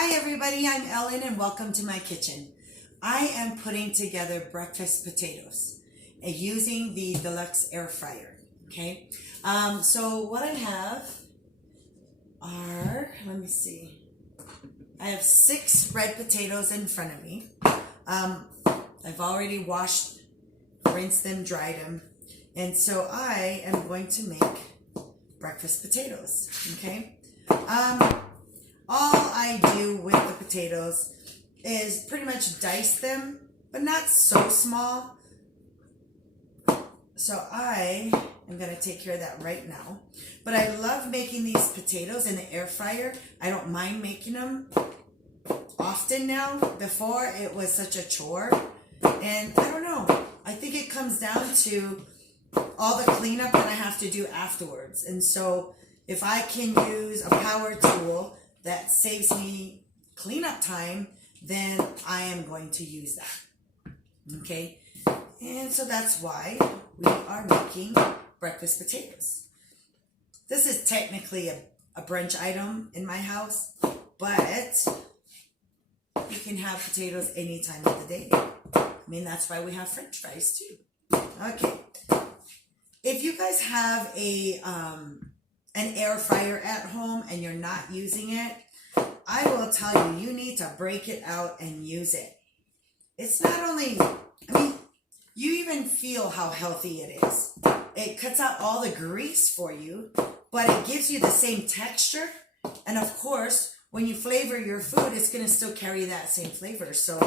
Hi everybody, I'm Ellen and welcome to my kitchen. I am putting together breakfast potatoes using the deluxe air fryer. Okay, so what I have are, let me see, I have 6 red potatoes in front of me. I've already washed, rinsed them, dried them, and so I am going to make breakfast potatoes. Okay. All I do with the potatoes is pretty much dice them, but not so small. So I am going to take care of that right now. But I love making these potatoes in the air fryer. I don't mind making them often now. Before, it was such a chore. And I don't know. I think it comes down to all the cleanup that I have to do afterwards. And so if I can use a power tool that saves me cleanup time, then I am going to use that. Okay? And so that's why we are making breakfast potatoes. This is technically a brunch item in my house, but you can have potatoes any time of the day. I mean, that's why we have French fries too. Okay. If you guys have an air fryer at home and you're not using it, I will tell you, you need to break it out and use it. It's not only, I mean, you even feel how healthy it is. It cuts out all the grease for you, but it gives you the same texture. And of course, when you flavor your food, it's going to still carry that same flavor. So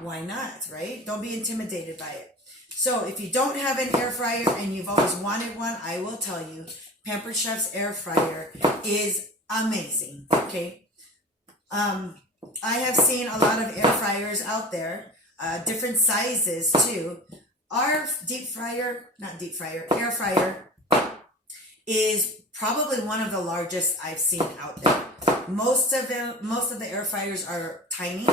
why not, right? Don't be intimidated by it. So if you don't have an air fryer and you've always wanted one, I will tell you, Pampered Chef's air fryer is amazing. Okay. I have seen a lot of air fryers out there, different sizes too. Our air fryer is probably one of the largest I've seen out there. Most of the air fryers are tiny.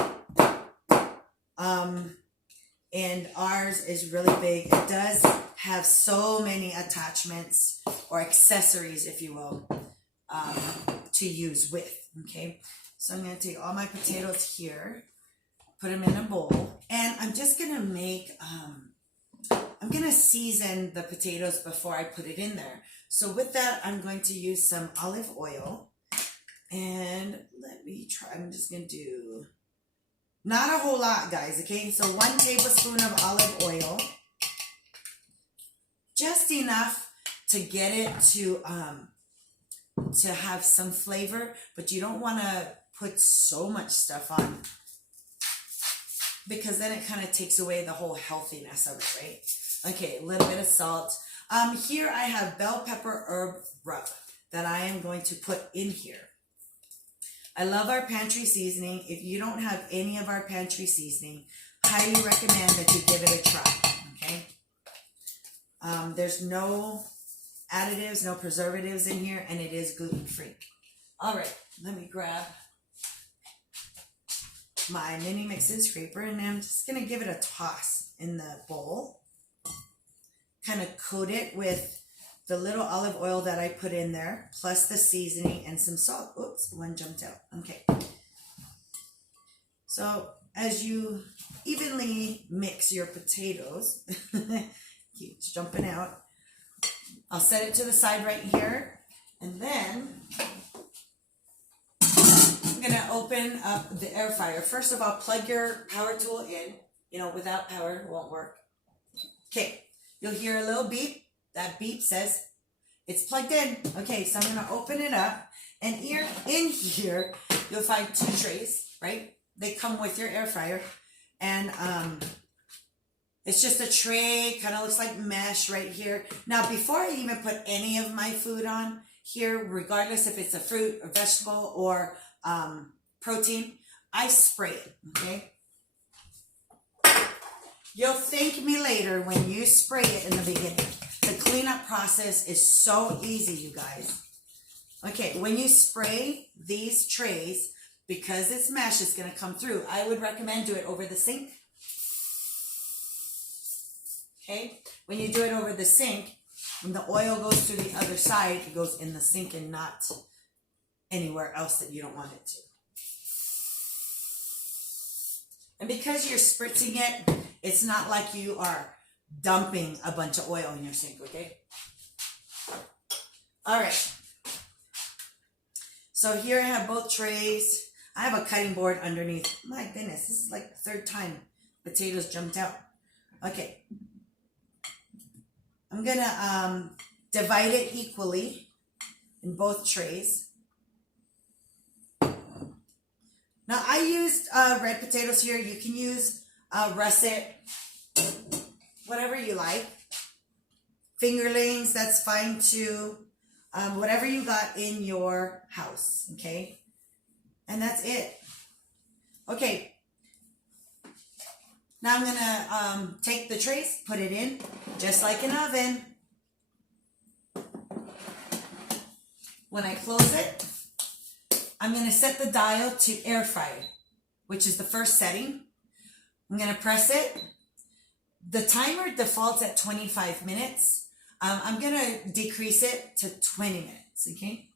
And ours is really big. It does have so many attachments or accessories, if you will, to use with. Okay, so I'm going to take all my potatoes here, put them in a bowl, and I'm just going to make, I'm going to season the potatoes before I put it in there. So with that, I'm going to use some olive oil, and let me try, I'm just going to do, not a whole lot, guys, okay? So 1 tablespoon of olive oil, just enough to get it to have some flavor, but you don't want to put so much stuff on because then it kind of takes away the whole healthiness of it, right? Okay, a little bit of salt. Here I have bell pepper herb rub that I am going to put in here. I love our pantry seasoning. If you don't have any of our pantry seasoning, highly recommend that you give it a try, okay? There's no additives, no preservatives in here, and it is gluten-free. All right, let me grab my mini mix-in scraper, and I'm just going to give it a toss in the bowl. Kind of coat it with the little olive oil that I put in there, plus the seasoning and some salt. Oops, one jumped out. Okay. So as you evenly mix your potatoes, keeps jumping out, I'll set it to the side right here, and then I'm going to open up the air fryer. First of all, plug your power tool in. You know, without power, it won't work. Okay, you'll hear a little beep. That beep says it's plugged in. Okay, so I'm going to open it up, and here in here, you'll find 2 trays, right? They come with your air fryer, and it's just a tray, kind of looks like mesh right here. Now, before I even put any of my food on here, regardless if it's a fruit, a vegetable, or protein, I spray it, okay? You'll thank me later when you spray it in the beginning. The cleanup process is so easy, you guys. Okay, when you spray these trays, because it's mesh, it's going to come through. I would recommend do it over the sink. Okay, when you do it over the sink, when the oil goes to the other side, it goes in the sink and not anywhere else that you don't want it to. And because you're spritzing it, it's not like you are dumping a bunch of oil in your sink, okay? All right. So here I have both trays. I have a cutting board underneath. My goodness, this is like the third time potatoes jumped out. Okay. I'm gonna divide it equally in both trays. Now I used red potatoes here. You can use russet, whatever you like. Fingerlings, that's fine too. Whatever you got in your house, okay? And that's it. Okay. Now I'm gonna take the trays, put it in, just like an oven. When I close it, I'm gonna set the dial to air fryer, which is the first setting. I'm gonna press it. The timer defaults at 25 minutes. I'm gonna decrease it to 20 minutes, okay?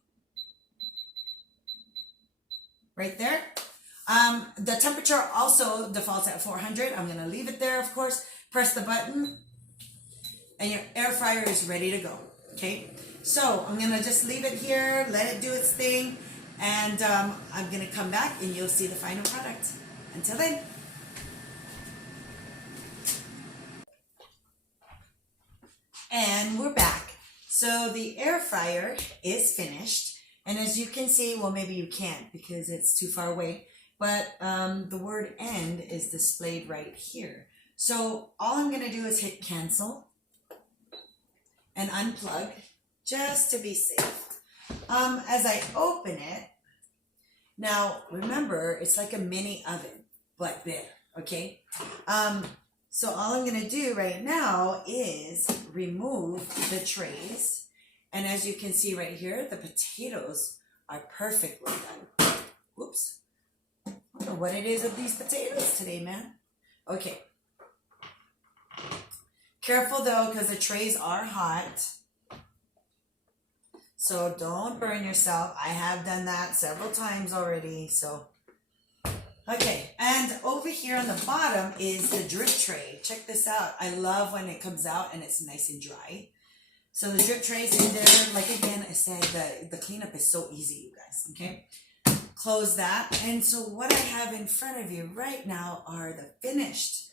Right there. The temperature also defaults at 400. I'm gonna leave it there, of course. Press the button and your air fryer is ready to go, okay? So I'm gonna just leave it here, let it do its thing, and I'm gonna come back and you'll see the final product. Until then. And we're back. So the air fryer is finished. And as you can see, well, maybe you can't because it's too far away, but the word end is displayed right here. So all I'm gonna do is hit cancel and unplug just to be safe. As I open it, now remember, it's like a mini oven, but there, okay? So all I'm gonna do right now is remove the trays. And as you can see right here, the potatoes are perfectly done. Whoops. I don't know what it is with these potatoes today, man. Okay. Careful though, because the trays are hot. So don't burn yourself. I have done that several times already, so. Okay, and over here on the bottom is the drip tray. Check this out. I love when it comes out and it's nice and dry. So the drip tray is in there. Like again, I said, the cleanup is so easy, you guys, okay? Close that. And so what I have in front of you right now are the finished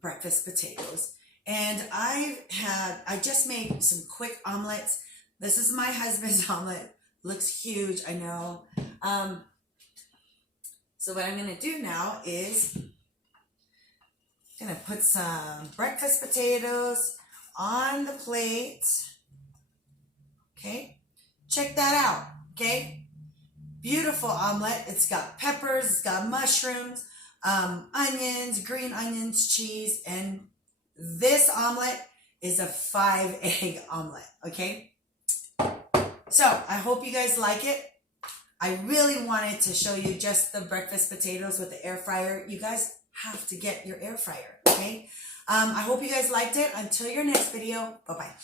breakfast potatoes. And I just made some quick omelets. This is my husband's omelet. Looks huge, I know. So what I'm going to do now is I'm going to put some breakfast potatoes on the plate. Okay. Check that out. Okay. Beautiful omelet. It's got peppers. It's got mushrooms, onions, green onions, cheese. And this omelet is a 5-egg omelet. Okay. So I hope you guys like it. I really wanted to show you just the breakfast potatoes with the air fryer. You guys have to get your air fryer, okay? I hope you guys liked it. Until your next video, bye-bye.